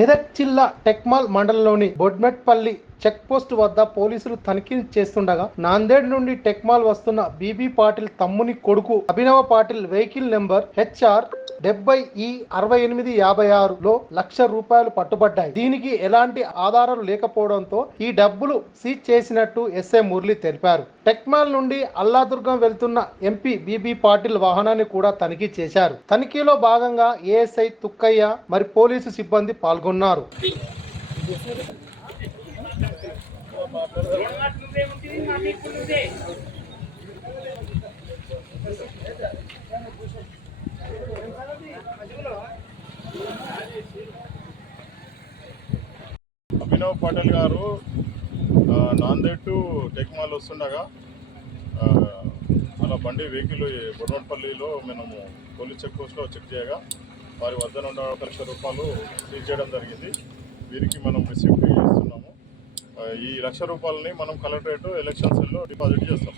మెదక్ జిల్లా టెక్మాల్ మండలంలోని బొడ్మెట్పల్లి check post వద్ద పోలీసులు తనిఖీ చేస్తుండగా నాందేడ్ నుండి టెక్మాల్ వస్తున్న బీబీ పాటిల్ తమ్ముని కొడుకు అభినవ పాటిల్ వెహికల్ నెంబర్ హెచ్ఆర్ డెబ్బై ఈ అరవై ఎనిమిది యాభై ఆరులో లక్ష రూపాయలు పట్టుబడ్డాయి. దీనికి ఎలాంటి ఆధారాలు లేకపోవడంతో ఈ డబ్బులు సీజ్ చేసినట్టు ఎస్ఐ మురళి తెలిపారు. టెక్మాల్ నుండి అల్లాదుర్గం వెళ్తున్న ఎంపీ బీబీ పాటిల్ వాహనాన్ని కూడా తనిఖీ చేశారు. తనిఖీలో భాగంగా ఏఎస్ఐ తుక్కయ్య మరి పోలీసు సిబ్బంది పాల్గొన్నారు. అభినవ్ పటేల్ గారు నాందేడ్ టు టెక్మాల్ వస్తుండగా అలా బండి వెహికల్ బొడవట్పల్లిలో మనము పోలీస్ చెక్ పోస్ట్లో చెక్ చేయగా వారి వద్ద నుండి ఒక లక్ష రూపాయలు సీజ్ చేయడం జరిగింది. వీరికి మనం రిసీప్ట్ చేస్తున్నాము. ఈ లక్ష రూపాయలని మనం కలెక్టరేట్ ఎలక్షన్ సెల్లో డిపాజిట్ చేస్తాం.